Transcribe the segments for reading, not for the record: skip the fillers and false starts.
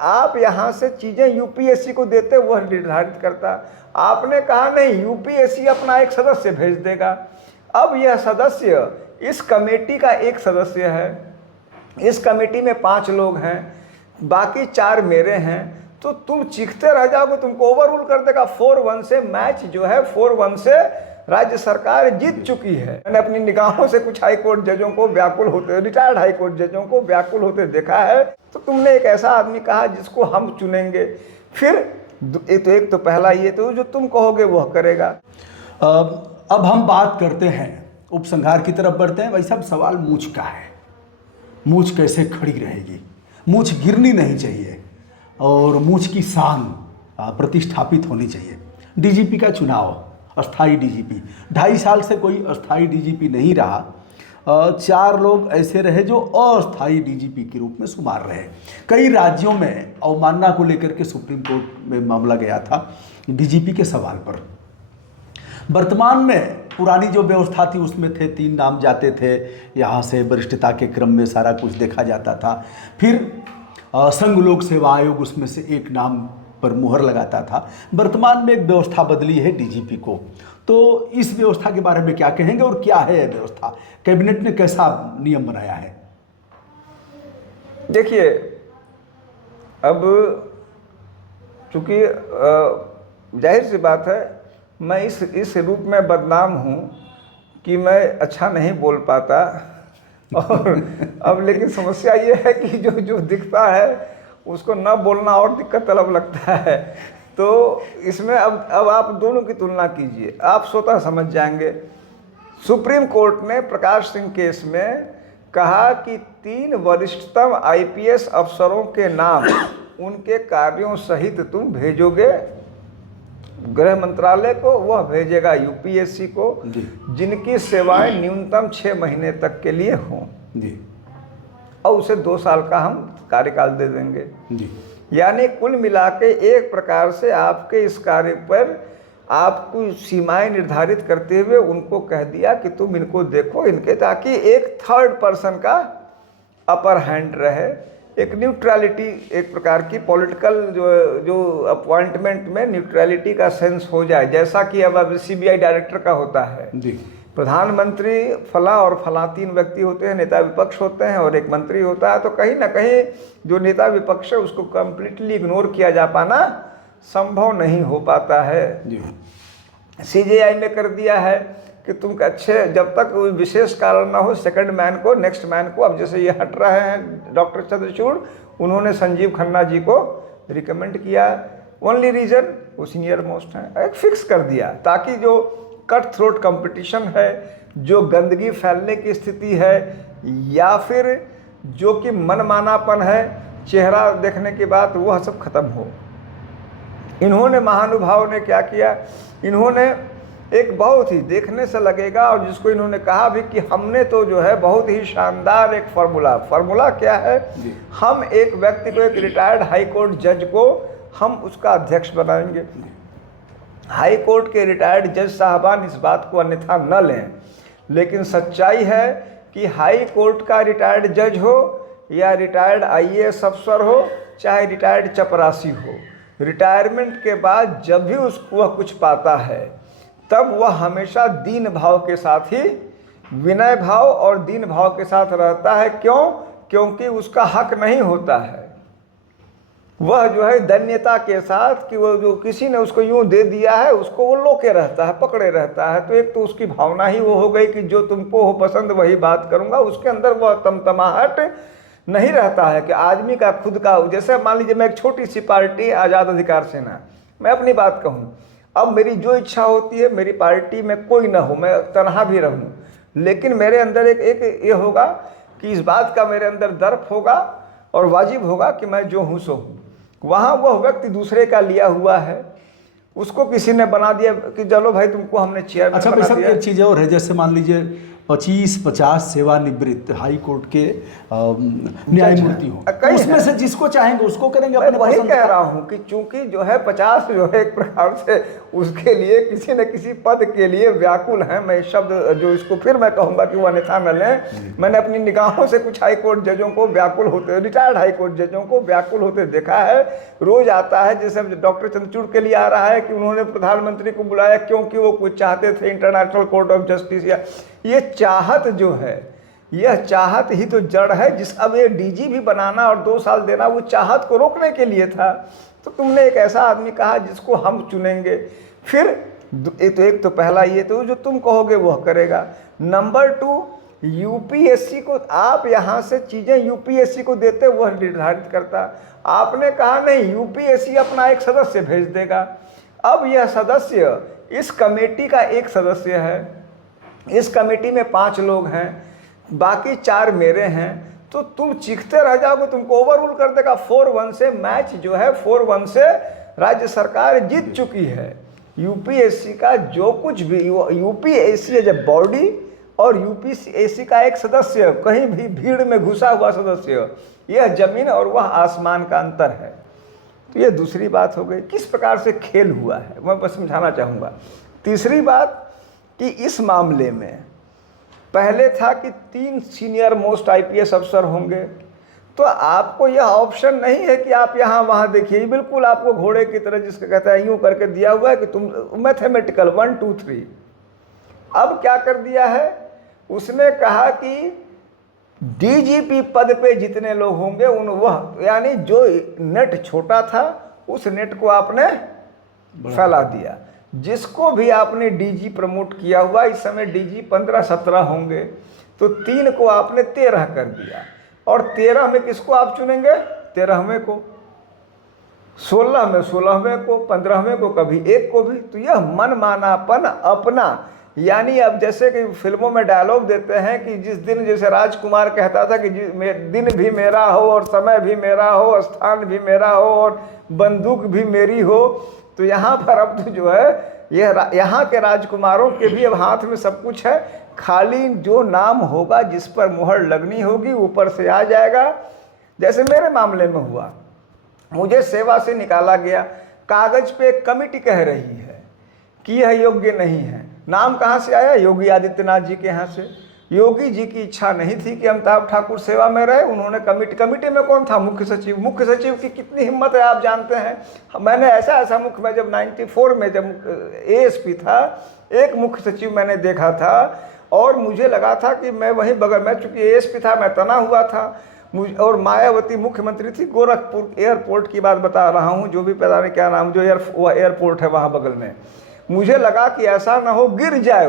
आप यहाँ से चीज़ें यूपीएससी को देते, वह निर्धारित करता। आपने कहा नहीं, यूपीएससी अपना एक सदस्य भेज देगा। अब यह सदस्य इस कमेटी का एक सदस्य है, इस कमेटी में 5 लोग हैं, बाकी 4 मेरे हैं, तो तुम चीखते रह जाओगे, तुमको ओवर रूल कर देगा। 4-1 से मैच जो है, 4-1 से राज्य सरकार जीत चुकी है। मैंने अपनी निगाहों से कुछ हाईकोर्ट जजों को व्याकुल होते, रिटायर्ड हाईकोर्ट जजों को व्याकुल होते देखा है। तो तुमने एक ऐसा आदमी कहा जिसको हम चुनेंगे, फिर एक तो पहला ये तो जो तुम कहोगे वह करेगा। अब हम बात करते हैं उपसंहार की तरफ बढ़ते हैं। भाई साहब, सवाल मूंछ का है। मूंछ कैसे खड़ी रहेगी? मूंछ गिरनी नहीं चाहिए और मूंछ की शान प्रतिष्ठापित होनी चाहिए। डीजीपी का चुनाव, अस्थाई डीजीपी, 2.5 साल से कोई अस्थाई डीजीपी नहीं रहा। 4 लोग ऐसे रहे जो अस्थाई डीजीपी के रूप में शुमार रहे। कई राज्यों में अवमानना को लेकर के सुप्रीम कोर्ट में मामला गया था डीजीपी के सवाल पर। वर्तमान में पुरानी जो व्यवस्था थी उसमें थे 3 नाम जाते थे, यहाँ से वरिष्ठता के क्रम में सारा कुछ देखा जाता था। फिर संघ लोक सेवा आयोग उसमें से एक नाम पर मुहर लगाता था। वर्तमान में एक व्यवस्था बदली है डीजीपी को, तो इस व्यवस्था के बारे में क्या कहेंगे और क्या है यह व्यवस्था? कैबिनेट ने कैसा नियम बनाया है? देखिए, अब चूंकि जाहिर सी बात है, मैं इस रूप में बदनाम हूँ कि मैं अच्छा नहीं बोल पाता। और अब लेकिन समस्या ये है कि जो दिखता है उसको न बोलना और दिक्कत तलब लगता है। तो इसमें अब आप दोनों की तुलना कीजिए, आप स्वतः समझ जाएंगे। सुप्रीम कोर्ट ने प्रकाश सिंह केस में कहा कि 3 वरिष्ठतम आईपीएस अफसरों के नाम उनके कार्यों सहित तुम भेजोगे गृह मंत्रालय को, वह भेजेगा यूपीएससी को, जिनकी सेवाएं न्यूनतम 6 महीने तक के लिए हों जी, और उसे 2 साल का हम कार्यकाल दे देंगे जी। यानी कुल मिला के एक प्रकार से आपके इस कार्य पर आपको सीमाएं निर्धारित करते हुए उनको कह दिया कि तुम इनको देखो, इनके, ताकि एक थर्ड पर्सन का अपर हैंड रहे, एक न्यूट्रलिटी, एक प्रकार की पॉलिटिकल जो अपॉइंटमेंट में न्यूट्रलिटी का सेंस हो जाए। जैसा कि अब सीबीआई डायरेक्टर का होता है जी, प्रधानमंत्री फला और फला 3 व्यक्ति होते हैं, नेता विपक्ष होते हैं और एक मंत्री होता है। तो कहीं ना कहीं जो नेता विपक्ष है उसको कंप्लीटली इग्नोर किया जा पाना संभव नहीं हो पाता है जी। सीजेआई में कर दिया है कि तुम अच्छे, जब तक विशेष कारण ना हो सेकंड मैन को, नेक्स्ट मैन को, अब जैसे ये हट रहे हैं डॉक्टर चंद्रचूड़, उन्होंने संजीव खन्ना जी को रिकमेंड किया। ओनली रीजन वो सीनियर मोस्ट हैं, एक फिक्स कर दिया, ताकि जो कट थ्रोट कंपटीशन है, जो गंदगी फैलने की स्थिति है, या फिर जो कि मनमानापन है चेहरा देखने के बाद, वह सब खत्म हो। इन्होंने, महानुभाव ने क्या किया, इन्होंने एक बहुत ही देखने से लगेगा, और जिसको इन्होंने कहा भी कि हमने तो जो है बहुत ही शानदार एक फार्मूला क्या है, हम एक व्यक्ति को, एक रिटायर्ड हाई कोर्ट जज को हम उसका अध्यक्ष बनाएंगे। हाई कोर्ट के रिटायर्ड जज साहबान इस बात को अन्यथा न लें, लेकिन सच्चाई है कि हाई कोर्ट का रिटायर्ड जज हो या रिटायर्ड आईएएस अफसर हो, चाहे रिटायर्ड चपरासी हो, रिटायरमेंट के बाद जब भी उसको वह कुछ पाता है, तब वह हमेशा दीन भाव के साथ ही, विनय भाव और दीन भाव के साथ रहता है। क्यों? क्योंकि उसका हक नहीं होता है। वह जो है धन्यता के साथ कि वो जो किसी ने उसको यूं दे दिया है, उसको वो लोके रहता है, पकड़े रहता है। तो एक तो उसकी भावना ही वो हो गई कि जो तुमको हो पसंद वही बात करूंगा। उसके अंदर वह तमतमाहट नहीं रहता है कि आदमी का खुद का, जैसे मान लीजिए मैं एक छोटी सी पार्टी आज़ाद अधिकार सेना, मैं अपनी बात कहूँ, अब मेरी जो इच्छा होती है, मेरी पार्टी में कोई ना हो, मैं तनहा भी रहूँ, लेकिन मेरे अंदर एक ये होगा कि इस बात का मेरे अंदर दर्प होगा और वाजिब होगा कि मैं जो हूँ सो हूँ। वहाँ वह व्यक्ति दूसरे का लिया हुआ है, उसको किसी ने बना दिया कि चलो भाई तुमको हमने चेयर में अच्छा भाई साहब, एक चीज़ और है, जैसे मान लीजिए 25-50 सेवानिवृत्त हाई कोर्ट के न्यायमूर्ति हों, कई उसमें हैं। से जिसको चाहेंगे उसको करेंगे मैं अपने वही पसंद कह का। रहा हूँ कि चूंकि जो है 50 जो है एक प्रकार से उसके लिए किसी न किसी पद के लिए व्याकुल हैं। मैं शब्द जो इसको फिर मैं कहूँगा कि वो अन्यथा न लें। मैंने अपनी निगाहों से कुछ हाई कोर्ट जजों को व्याकुल होते, रिटायर्ड हाई कोर्ट जजों को व्याकुल होते देखा है। रोज आता है, जैसे डॉक्टर चंद्रचूड़ के लिए आ रहा है कि उन्होंने प्रधानमंत्री को बुलाया क्योंकि वो कुछ चाहते थे इंटरनेशनल कोर्ट ऑफ जस्टिस। या ये चाहत जो है, यह चाहत ही तो जड़ है। जिस अब ये डीजी भी बनाना और 2 साल देना वो चाहत को रोकने के लिए था। तो तुमने एक ऐसा आदमी कहा जिसको हम चुनेंगे। फिर एक तो पहला ये तो जो तुम कहोगे वह करेगा। नंबर 2, यूपीएससी को आप यहाँ से चीज़ें यूपीएससी को देते वह निर्धारित करता। आपने कहा नहीं, यूपीएससी अपना एक सदस्य भेज देगा। अब यह सदस्य इस कमेटी का एक सदस्य है। इस कमेटी में 5 लोग हैं, बाकी 4 मेरे हैं। तो तुम चीखते रह जाओगे, तुमको ओवर रूल कर देगा। 4-1 से मैच जो है 4-1 से राज्य सरकार जीत चुकी है। यूपीएससी का जो कुछ भी, यूपीएससी एज ए बॉडी और यूपीएससी का एक सदस्य, कहीं भी भीड़ में घुसा हुआ सदस्य, यह जमीन और वह आसमान का अंतर है। तो यह दूसरी बात हो गई, किस प्रकार से खेल हुआ है मैं बस समझाना चाहूँगा। तीसरी बात कि इस मामले में पहले था कि 3 सीनियर मोस्ट आईपीएस अफसर होंगे। तो आपको यह ऑप्शन नहीं है कि आप यहाँ वहाँ देखिए, बिल्कुल आपको घोड़े की तरह जिसका कहता है यूँ करके दिया हुआ है कि तुम मैथमेटिकल 1 2 3। अब क्या कर दिया है, उसने कहा कि डीजीपी पद पे जितने लोग होंगे उन वह, यानी जो नेट छोटा था उस नेट को आपने फैला दिया। जिसको भी आपने डीजी प्रमोट किया हुआ, इस समय डीजी 15-17 होंगे, तो 3 को आपने 13 कर दिया। और 13 में किसको आप चुनेंगे, 13वें को, 16 में 16वें को, 15वें को, कभी एक को भी। तो यह मनमानापन अपना, यानी अब जैसे कि फिल्मों में डायलॉग देते हैं कि जिस दिन, जैसे राजकुमार कहता था कि दिन भी मेरा हो और समय भी मेरा हो, स्थान भी मेरा हो और बंदूक भी मेरी हो। तो यहाँ पर अब तो जो है यह यहाँ के राजकुमारों के भी अब हाथ में सब कुछ है, खाली जो नाम होगा जिस पर मुहर लगनी होगी ऊपर से आ जाएगा। जैसे मेरे मामले में हुआ, मुझे सेवा से निकाला गया, कागज पे एक कमिटी कह रही है कि यह योग्य नहीं है। नाम कहाँ से आया, योगी आदित्यनाथ जी के यहाँ से। योगी जी की इच्छा नहीं थी कि अमिताभ ठाकुर सेवा में रहे, उन्होंने कमिटी में कौन था, मुख्य सचिव। मुख्य सचिव की कितनी हिम्मत है आप जानते हैं। मैंने ऐसा मुख्य, मैं जब 94 में जब एएसपी था, एक मुख्य सचिव मैंने देखा था और मुझे लगा था कि मैं वहीं बगल में, चूँकि एएसपी था मैं तना हुआ था, और मायावती मुख्यमंत्री थी। गोरखपुर एयरपोर्ट की बात बता रहा हूँ, जो भी पता नहीं क्या नाम, जो एयरपोर्ट है वहाँ बगल में। मुझे लगा कि ऐसा ना हो गिर जाए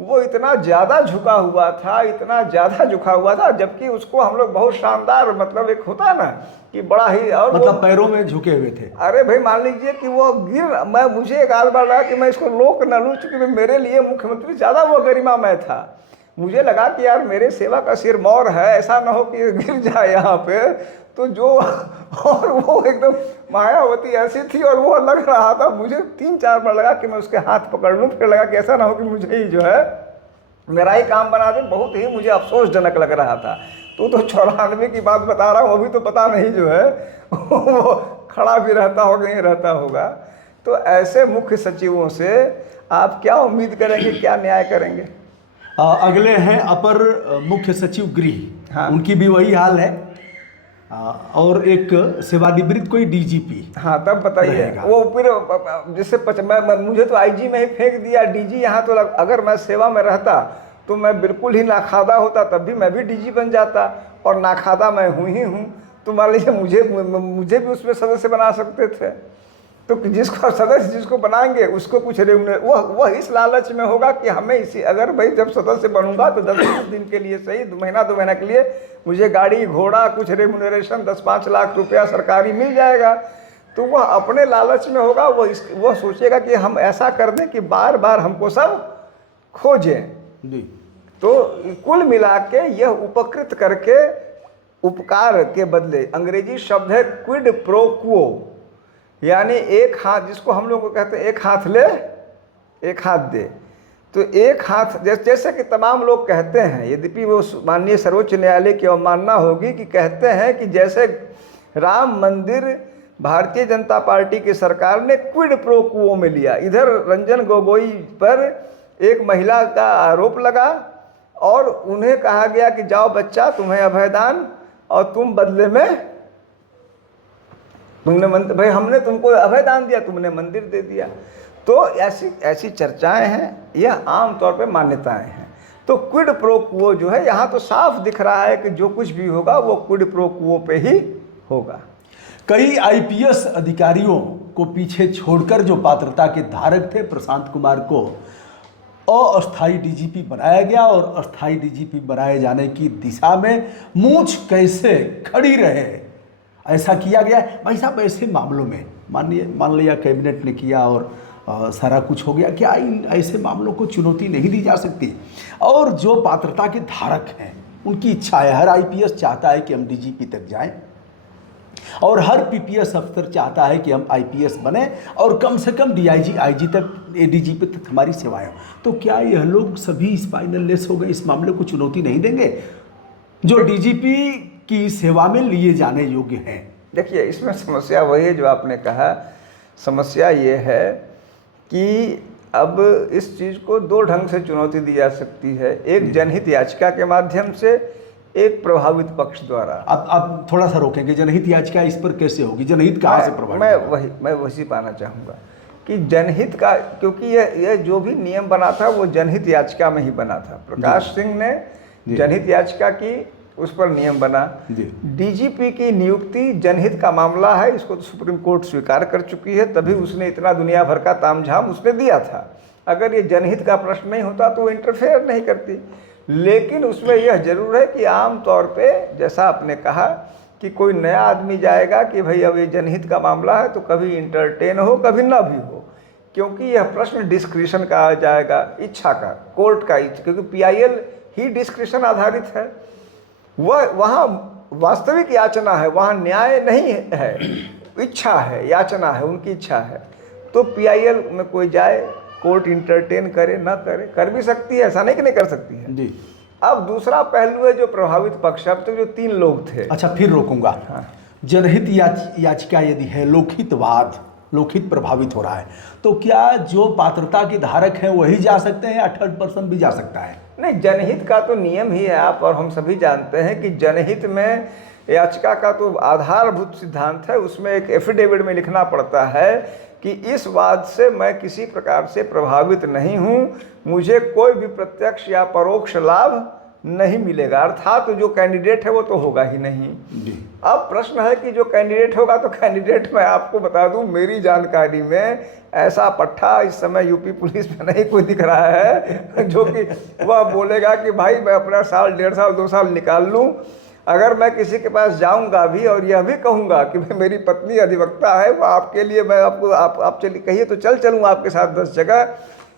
वो इतना ज़्यादा झुका हुआ था, इतना ज़्यादा झुका हुआ था, जबकि उसको हम लोग बहुत शानदार, मतलब एक होता है ना कि बड़ा ही, और मतलब पैरों में झुके हुए थे। अरे भाई मान लीजिए कि वो मुझे एक आध बार लगा कि मैं इसको लोक न लूँ, चूँकि मेरे लिए मुख्यमंत्री ज़्यादा वो गरिमामय था। मुझे लगा कि यार मेरे सेवा का सिरमौर है, ऐसा ना हो कि गिर जाए यहाँ पे। तो जो, और वो एकदम मायावती ऐसी थी और वो लग रहा था, मुझे 3-4 बार लगा कि मैं उसके हाथ पकड़ लूँ, फिर लगा कि ऐसा ना हो कि मुझे ही जो है मेरा ही काम बना दे। बहुत ही मुझे अफसोसजनक लग रहा था। तो 94 की बात बता रहा हूँ, अभी तो पता नहीं जो है वो खड़ा भी रहता होगा नहीं रहता होगा। तो ऐसे मुख्य सचिवों से आप क्या उम्मीद करेंगे, क्या न्याय करेंगे। अगले हैं अपर मुख्य सचिव गृह। हाँ। उनकी भी वही हाल है। और एक सेवानिवृत्त कोई डीजीपी। हाँ तब बताइए, वो फिर जैसे मुझे तो आईजी में ही फेंक दिया, डीजी यहाँ। तो अगर मैं सेवा में रहता तो मैं बिल्कुल ही नाखादा होता, तब भी मैं भी डीजी बन जाता, और नाखादा मैं हूँ ही हूँ। तो मान लीजिए मुझे भी उसमें सदस्य बना सकते थे। तो जिसको सदस्य जिसको बनाएंगे उसको कुछ वह इस लालच में होगा कि हमें इसी, अगर भाई जब सदस्य बनूंगा तो 10 दिन के लिए सही, 2 महीना के लिए मुझे गाड़ी घोड़ा कुछ रेम्यूनरेशन 10-5 लाख रुपया सरकारी मिल जाएगा। तो वह अपने लालच में होगा, वह सोचेगा कि हम ऐसा कर दें कि बार बार हमको सब खोजें। तो कुल मिला के यह उपकृत करके उपकार के बदले, अंग्रेजी शब्द है क्विड प्रो क्वो, यानी एक हाथ, जिसको हम लोग को कहते हैं एक हाथ ले एक हाथ दे। तो एक हाथ जैसे कि तमाम लोग कहते हैं, यद्यपि वो माननीय सर्वोच्च न्यायालय की अवमानना होगी कि कहते हैं कि जैसे राम मंदिर भारतीय जनता पार्टी की सरकार ने क्विड प्रो क्वो में लिया, इधर रंजन गोगोई पर एक महिला का आरोप लगा और उन्हें कहा गया कि जाओ बच्चा तुम्हें अभयदान, और तुम बदले में तुमने मंदिर, भाई हमने तुमको अभयदान दिया, तुमने मंदिर दे दिया। तो ऐसी ऐसी चर्चाएं हैं, यह आम तौर पे मान्यताएं हैं। तो क्विड प्रो क्वो जो है यहाँ तो साफ दिख रहा है कि जो कुछ भी होगा वो क्विड प्रो क्वो पे ही होगा। कई आईपीएस अधिकारियों को पीछे छोड़कर जो पात्रता के धारक थे, प्रशांत कुमार को अस्थायी डीजीपी बनाया गया और अस्थायी डीजीपी बनाए जाने की दिशा में मूंछ कैसे खड़ी रहे, ऐसा किया गया। भाई साहब, ऐसे मामलों में मान लिया कैबिनेट ने किया और सारा कुछ हो गया, क्या इन ऐसे मामलों को चुनौती नहीं दी जा सकती? और जो पात्रता के धारक हैं उनकी इच्छा है, हर आईपीएस चाहता है कि हम डीजीपी तक जाएं और हर पीपीएस अफसर चाहता है कि हम आईपीएस बने और कम से कम डीआईजी, आईजी तक, एडीजीपी तक हमारी सेवाएं। तो क्या यह लोग सभी स्पाइनललेस हो गए, इस मामले को चुनौती नहीं देंगे जो डीजीपी की सेवा में लिए जाने योग्य हैं? देखिए, इसमें समस्या वही है जो आपने कहा। समस्या ये है कि अब इस चीज़ को दो ढंग से चुनौती दी जा सकती है, एक जनहित याचिका के माध्यम से, एक प्रभावित पक्ष द्वारा। अब थोड़ा सा रोकेंगे, जनहित याचिका इस पर कैसे होगी? जनहित कहाँ से प्रभावित? मैं वही पाना चाहूँगा कि जनहित का, क्योंकि यह जो भी नियम बना था वो जनहित याचिका में ही बना था। प्रकाश सिंह ने जनहित याचिका की, उस पर नियम बना। डीजीपी की नियुक्ति जनहित का मामला है, इसको तो सुप्रीम कोर्ट स्वीकार कर चुकी है, तभी उसने इतना दुनिया भर का तामझाम उसने दिया था। अगर ये जनहित का प्रश्न नहीं होता तो वो इंटरफेयर नहीं करती। लेकिन उसमें यह जरूर है कि आम तौर पे जैसा आपने कहा कि कोई नया आदमी जाएगा कि भाई अब ये जनहित का मामला है, तो कभी इंटरटेन हो कभी ना भी हो, क्योंकि यह प्रश्न डिस्क्रिशन का आ जाएगा, इच्छा का, कोर्ट का, क्योंकि पीआईएल ही डिस्क्रिशन आधारित है। वह वहाँ वास्तविक याचना है, वहाँ न्याय नहीं है, इच्छा है, याचना है, उनकी इच्छा है। तो पीआईएल में कोई जाए, कोर्ट इंटरटेन करे ना करे, कर भी सकती है, ऐसा नहीं कि नहीं कर सकती है जी। अब दूसरा पहलू है जो प्रभावित पक्ष। अब तक जो 3 लोग थे। अच्छा, फिर रोकूंगा। हाँ। जनहित याचिका यदि है, लोकहित प्रभावित हो रहा है, तो क्या जो पात्रता के धारक हैं वही जा सकते हैं या थर्ड पर्सन भी जा सकता है? नहीं, जनहित का तो नियम ही है, आप और हम सभी जानते हैं कि जनहित में याचिका का तो आधारभूत सिद्धांत है, उसमें एक एफिडेविट में लिखना पड़ता है कि इस वाद से मैं किसी प्रकार से प्रभावित नहीं हूँ, मुझे कोई भी प्रत्यक्ष या परोक्ष लाभ नहीं मिलेगा, अर्थात तो जो कैंडिडेट है वो तो होगा ही नहीं। अब प्रश्न है कि जो कैंडिडेट होगा, तो कैंडिडेट मैं आपको बता दूं, मेरी जानकारी में ऐसा पट्टा इस समय यूपी पुलिस में नहीं कोई दिख रहा है जो कि वह बोलेगा कि भाई मैं अपना साल, 1.5 साल, 2 साल निकाल लूं। अगर मैं किसी के पास जाऊंगा भी और यह भी कहूंगा कि भाई मेरी पत्नी अधिवक्ता है, वह आपके लिए, मैं आपको आप चलिए कहिए तो चल चलूँ आपके साथ 10 जगह,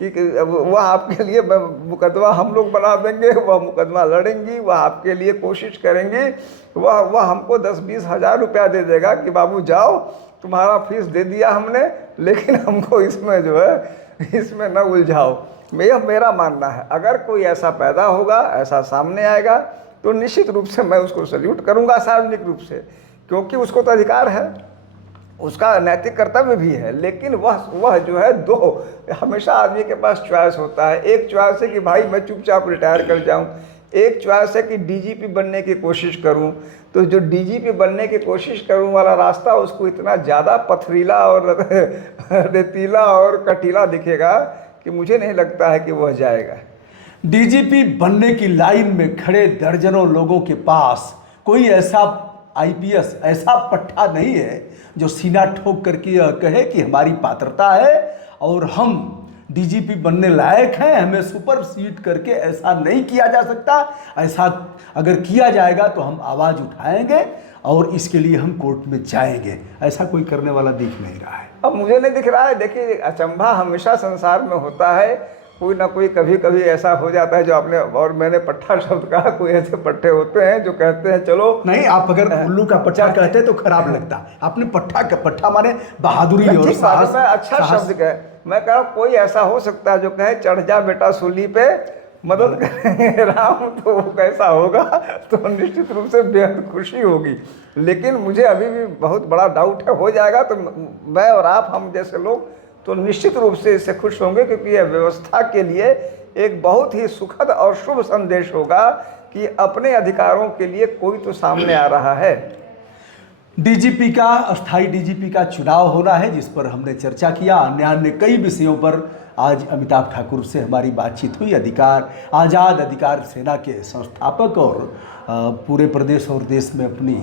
कि वह आपके लिए मुकदमा हम लोग बना देंगे, वह मुकदमा लड़ेंगी, वह आपके लिए कोशिश करेंगी, वह हमको 10-20 हज़ार रुपया दे देगा कि बाबू जाओ, तुम्हारा फीस दे दिया हमने, लेकिन हमको इसमें जो है इसमें न उलझाओ। यह मेरा मानना है। अगर कोई ऐसा पैदा होगा, ऐसा सामने आएगा, तो निश्चित रूप से मैं उसको सल्यूट करूँगा सार्वजनिक रूप से, क्योंकि उसको तो अधिकार है, उसका नैतिक कर्तव्य भी है। लेकिन वह जो है, दो हमेशा आदमी के पास चॉइस होता है। एक चॉइस है कि भाई मैं चुपचाप रिटायर कर जाऊं, एक चॉइस है कि डीजीपी बनने की कोशिश करूं। तो जो डीजीपी बनने की कोशिश करूं वाला रास्ता उसको इतना ज़्यादा पथरीला और रेतीला और कटीला दिखेगा कि मुझे नहीं लगता है कि वह जाएगा। डीजीपी बनने की लाइन में खड़े दर्जनों लोगों के पास कोई ऐसा आईपीएस, ऐसा पट्टा नहीं है जो सीना ठोक करके कहे कि हमारी पात्रता है और हम डीजीपी बनने लायक हैं, हमें सुपरसीड करके ऐसा नहीं किया जा सकता। ऐसा अगर किया जाएगा तो हम आवाज़ उठाएंगे और इसके लिए हम कोर्ट में जाएंगे। ऐसा कोई करने वाला दिख नहीं रहा है। अब मुझे नहीं दिख रहा है। देखिए, अचंभा हमेशा संसार में होता है। कोई ना कोई कभी कभी ऐसा हो जाता है जो आपने, और मैंने पट्ठा शब्द कहा, कोई ऐसे पट्टे होते हैं जो कहते हैं चलो नहीं, आप अगर उल्लू का पट्टा कहते तो खराब लगता। आपने पट्टा का, पट्टा माने बहादुरी और ठीक बात है, साहस। मैं अच्छा शब्द कहे, मैं कह रहा हूँ कोई ऐसा हो सकता है जो कहे चढ़ जा बेटा सूली पे, मदद करेंगे राम, तो वो कैसा होगा, तो निश्चित रूप से बेहद खुशी होगी। लेकिन मुझे अभी भी बहुत बड़ा डाउट है, हो जाएगा तो मैं और आप, हम जैसे लोग तो निश्चित रूप से इससे खुश होंगे, क्योंकि यह व्यवस्था के लिए एक बहुत ही सुखद और शुभ संदेश होगा कि अपने अधिकारों के लिए कोई तो सामने आ रहा है। डीजीपी का, अस्थाई डीजीपी का चुनाव होना है, जिस पर हमने चर्चा किया। अन्य कई विषयों पर आज अमिताभ ठाकुर से हमारी बातचीत हुई। आज़ाद अधिकार सेना के संस्थापक और पूरे प्रदेश और देश में अपनी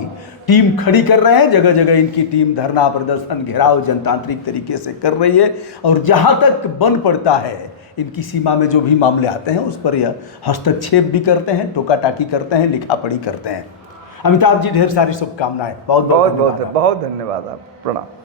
टीम खड़ी कर रहे हैं। जगह जगह इनकी टीम धरना प्रदर्शन, घेराव जनतांत्रिक तरीके से कर रही है, और जहाँ तक बन पड़ता है इनकी सीमा में जो भी मामले आते हैं उस पर यह हस्तक्षेप भी करते हैं, टोका टाकी करते हैं, लिखा पढ़ी करते हैं। अमिताभ जी, ढेर सारी शुभकामनाएं। बहुत बहुत बहुत बहुत धन्यवाद, आप प्रणाम।